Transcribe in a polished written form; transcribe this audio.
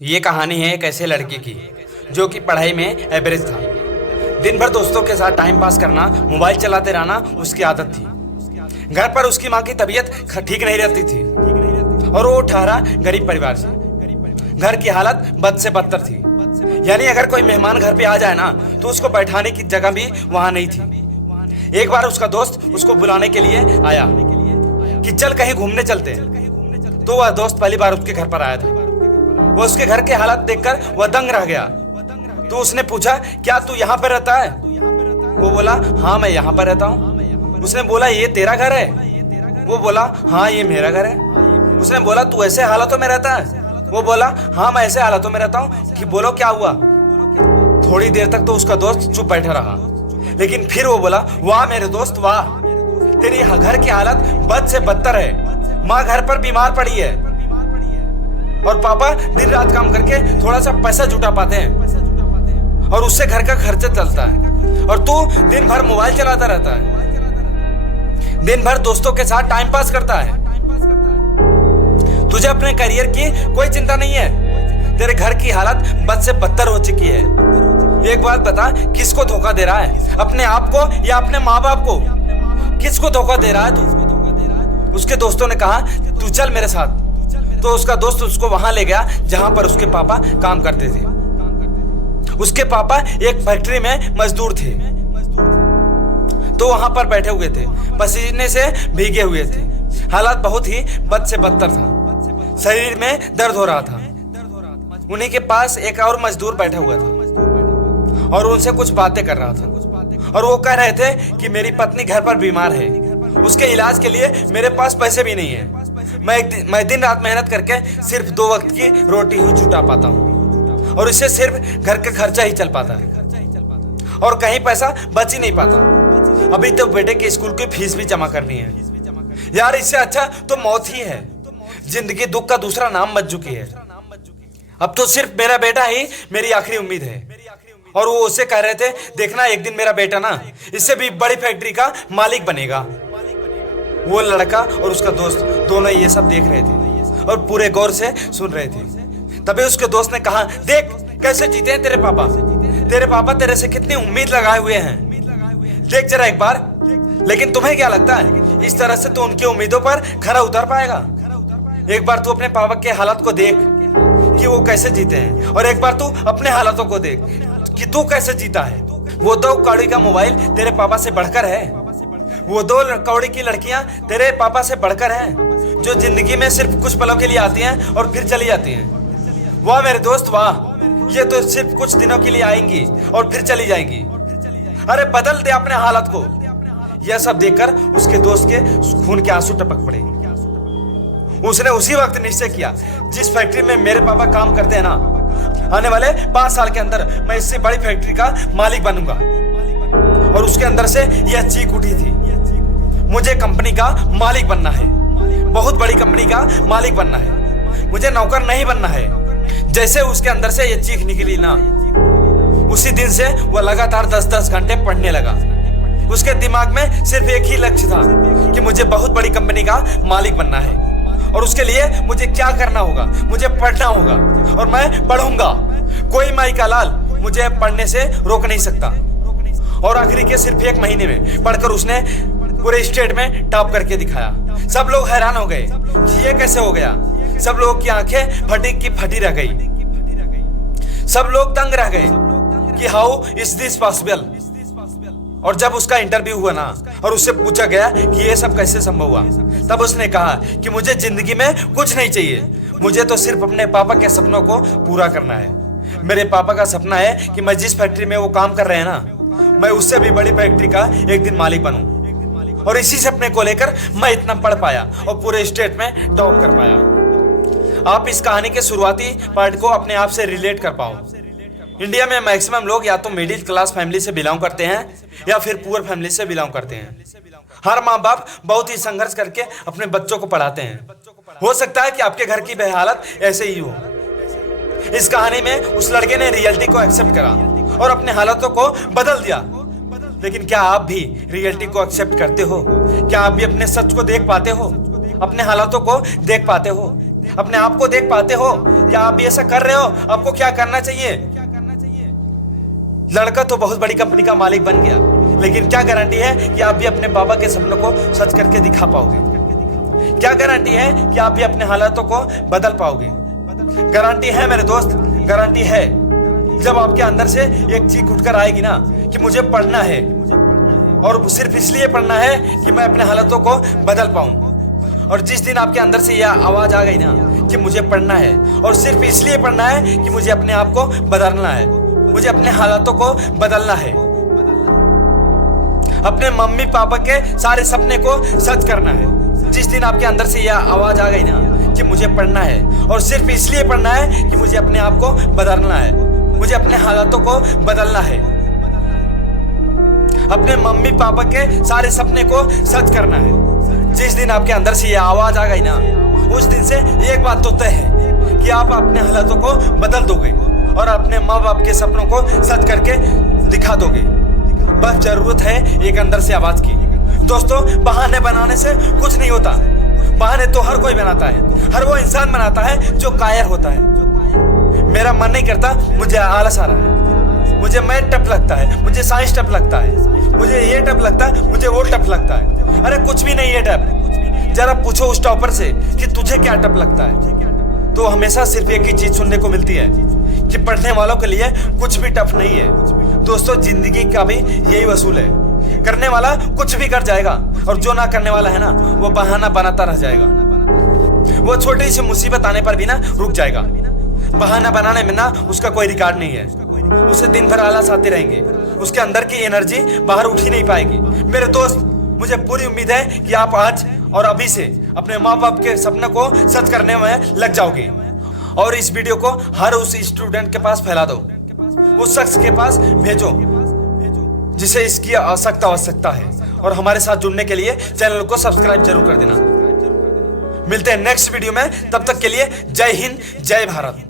ये कहानी है एक ऐसे लड़के की जो कि पढ़ाई में एवरेज था। दिन भर दोस्तों के साथ टाइम पास करना, मोबाइल चलाते रहना उसकी आदत थी। घर पर उसकी माँ की तबीयत ठीक नहीं रहती थी और वो ठहरा गरीब परिवार से। घर की हालत बद से बदतर थी, यानी अगर कोई मेहमान घर पे आ जाए ना तो उसको बैठाने की जगह भी वहां नहीं थी। एक बार उसका दोस्त उसको बुलाने के लिए आया कि चल कहीं घूमने चलते हैं। तो वह दोस्त पहली बार उसके घर पर आया था। वो उसके घर के हालात देखकर वह दंग रह गया। तो उसने पूछा, क्या तू यहाँ पर रहता है? वो बोला, हाँ मैं यहाँ पर रहता हूँ। उसने बोला, ये तेरा घर है? वो बोला, हाँ ये मेरा घर है। उसने बोला, तू ऐसे हालातों में रहता है? वो बोला, हाँ मैं ऐसे हालातों में रहता हूँ। कि बोलो क्या हुआ? थोड़ी देर तक तो उसका दोस्त चुप बैठा रहा, लेकिन फिर वो बोला, वाह मेरे दोस्त वाह, तेरी घर की हालत बद से बदतर है। माँ घर पर बीमार पड़ी है और पापा दिन रात काम करके थोड़ा सा पैसा जुटा पाते हैं और उससे घर का खर्चा चलता है, और तू दिन भर मोबाइल चलाता रहता है, दिन भर दोस्तों के साथ टाइम पास करता है। तुझे अपने करियर की कोई चिंता नहीं है। तेरे घर की हालत बद से बदतर हो चुकी है। एक बात बता, किसको धोखा दे रहा है? अपने आप को या अपने माँ बाप को? किसको धोखा दे रहा है तू? उसके दोस्तों ने कहा, तू चल मेरे साथ। तो उसका दोस्त उसको वहां ले गया जहां पर उसके पापा काम करते थे। उसके पापा एक फैक्ट्री में मजदूर थे। तो वहां पर बैठे हुए थे, पसीने से भीगे हुए थे। हालात बहुत ही बद से बदतर था। शरीर में दर्द हो रहा था। उन्हीं के पास एक और मजदूर बैठा हुआ था और उनसे कुछ बातें कर रहा था। और वो कह रहे थे कि मेरी पत्नी घर पर बीमार है, उसके इलाज के लिए मेरे पास पैसे भी नहीं है। मैं दिन रात मेहनत करके सिर्फ 2 वक्त की रोटी ही जुटा पाता हूँ और इससे सिर्फ घर का खर्चा ही चल पाता है और कहीं पैसा बच ही नहीं पाता। अभी तो बेटे के स्कूल की फीस भी जमा करनी है। यार इससे अच्छा तो मौत ही है। जिंदगी दुख का दूसरा नाम बन चुकी है। अब तो सिर्फ मेरा बेटा ही मेरी आखिरी उम्मीद है। और वो उससे कह रहे थे, देखना एक दिन मेरा बेटा ना इससे भी बड़ी फैक्ट्री का मालिक बनेगा। वो लड़का और उसका दोस्त दोनों ये सब देख रहे थे और पूरे गौर से सुन रहे थे। तभी उसके दोस्त ने कहा, देख कैसे जीते हैं तेरे पापा। तेरे पापा तेरे से कितनी उम्मीद लगाए हुए हैं, देख जरा एक बार। लेकिन तुम्हें क्या लगता है इस तरह से तो उनकी उम्मीदों पर खरा उतर पाएगा? एक बार तू अपने पापा के हालात को देख कि वो कैसे जीते हैं, और एक बार तू अपने हालातों को देख कि तू कैसे जीता है। वो 2 कौड़ी का मोबाइल तेरे पापा से बढ़कर है। वो 2 कौड़ी की लड़कियां तेरे पापा से बढ़कर हैं, जो जिंदगी में सिर्फ कुछ पलों के लिए आती हैं और फिर चली जाती हैं। वाह मेरे दोस्त वाह, ये तो सिर्फ कुछ दिनों के लिए आएंगी और फिर चली जाएंगी। अरे बदल दे अपने हालत को। यह सब देखकर उसके दोस्त के खून के आंसू टपक पड़े। उसने उसी वक्त निश्चय किया, जिस फैक्ट्री में मेरे पापा काम करते हैं ना, आने वाले 5 साल के अंदर मैं इससे बड़ी फैक्ट्री का मालिक बनूंगा। और उसके अंदर से यह चीख उठी थी, मुझे कंपनी का मालिक बनना है, बहुत बड़ी कंपनी का मालिक बनना है, मुझे नौकर नहीं बनना है। जैसे उसके अंदर से यह चीख निकली ना, उसी दिन से वह लगातार 10-10 घंटे पढ़ने लगा। उसके दिमाग में सिर्फ एक ही लक्ष्य था कि मुझे बहुत बड़ी कंपनी का मालिक बनना है और उसके लिए मुझे क्या करना होगा, मुझे पढ़ना होगा और मैं पढ़ूंगा। कोई माई का लाल मुझे पढ़ने से रोक नहीं सकता। और आखिरी के सिर्फ 1 महीने में पढ़कर उसने पूरे स्टेट में टॉप करके दिखाया। सब लोग हैरान हो गए कि ये कैसे हो गया। सब लोगों की आंखें फटी की फटी रह गई। सब लोग दंग रह गए कि हाउ इज दिस पॉसिबल। और जब उसका इंटरव्यू हुआ ना और उससे पूछा गया कि ये सब कैसे संभव हुआ, तब उसने कहा कि मुझे जिंदगी में कुछ नहीं चाहिए, मुझे तो सिर्फ अपने पापा के सपनों को पूरा करना है। मेरे पापा का सपना है कि मैं जिस फैक्ट्री में वो काम कर रहे हैं ना, मैं उससे भी बड़ी फैक्ट्री का एक दिन मालिक बनूं। और इसी सपने को लेकर मैं इतना पढ़ पाया और पूरे स्टेट में टॉप कर पाया। आप इस कहानी के शुरुआती पार्ट को अपने आप से रिलेट कर पाओ। इंडिया में मैक्सिमम लोग या तो मिडिल क्लास फैमिली से बिलोंग करते हैं या फिर पुअर फैमिली से बिलोंग करते हैं। हर माँ बाप बहुत ही संघर्ष करके अपने बच्चों को पढ़ाते हैं। हो सकता है कि आपके घर की हालत ऐसे ही हो। इस कहानी में उस लड़के ने रियलिटी को एक्सेप्ट करा और अपने हालातों को बदल दिया। लेकिन क्या आप भी रियलिटी को एक्सेप्ट करते हो? क्या आप भी अपने सच को देख पाते हो, अपने हालातों को देख पाते हो? अपने आप को देख पाते हो? क्या आप भी ऐसा कर रहे हो? आपको क्या करना चाहिए? लड़का तो बहुत बड़ी कंपनी का मालिक बन गया, लेकिन क्या गारंटी है कि आप भी अपने बाबा के सपनों को सच करके दिखा पाओगे? क्या गारंटी है कि आप भी अपने हालातों को बदल पाओगे? गारंटी है मेरे दोस्त, गारंटी है। जब आपके अंदर से एक चीख उठकर आएगी ना कि मुझे पढ़ना है, और सिर्फ इसलिए पढ़ना है कि मैं अपने हालातों को बदल पाऊं। और जिस दिन आपके अंदर से यह आवाज आ गई ना कि मुझे पढ़ना है, और सिर्फ इसलिए पढ़ना है कि मुझे अपने आप को बदलना है, मुझे अपने हालातों को बदलना है, अपने मम्मी पापा के सारे सपने को सच करना है। जिस दिन आपके अंदर से यह आवाज आ गई ना कि मुझे पढ़ना है, और सिर्फ इसलिए पढ़ना है कि मुझे अपने आप को बदलना है, मुझे अपने हालातों को बदलना है, अपने मम्मी पापा के सारे सपने को सच करना है। जिस दिन आपके अंदर से यह आवाज आ गई ना, उस दिन से एक बात तो तय है कि आप अपने हालातों को बदल दोगे और अपने माँ बाप के सपनों को सच करके दिखा दोगे। बस जरूरत है एक अंदर से आवाज की। दोस्तों, बहाने बनाने से कुछ नहीं होता। बहाने तो हर कोई बनाता है, हर वो इंसान बनाता है जो कायर होता है। मेरा मन नहीं करता, मुझे आलस आ रहा है, मुझे मैथ टफ लगता है, मुझे साइंस टफ लगता है, मुझे ये टफ लगता है, मुझे वो टफ लगता है। अरे कुछ भी नहीं है टफ। जरा पूछो उस टॉपर से कि तुझे क्या टफ लगता है, तो हमेशा सिर्फ एक ही चीज सुनने को मिलती है कि पढ़ने वालों के लिए कुछ भी टफ नहीं है। दोस्तों, जिंदगी का भी यही वसूल है। करने वाला कुछ भी कर जाएगा, और जो ना करने वाला है ना, वो बहाना बनाता रह जाएगा। वो छोटी सी मुसीबत आने पर भी ना रुक जाएगा। बहाना बनाने में ना उसका कोई रिकॉर्ड नहीं है। उसे दिन भर आलस आते रहेंगे, उसके अंदर की एनर्जी बाहर उठ ही नहीं पाएगी। मेरे दोस्त, मुझे पूरी उम्मीद है कि आप आज और अभी से अपने माँ बाप के सपने को सच करने में लग जाओगे। और इस वीडियो को हर उस स्टूडेंट के पास फैला दो, उस शख्स के पास भेजो जिसे इसकी सख्त आवश्यकता है। और हमारे साथ जुड़ने के लिए चैनल को सब्सक्राइब जरूर कर देना। मिलते हैं नेक्स्ट वीडियो में, तब तक के लिए जय हिंद, जय भारत।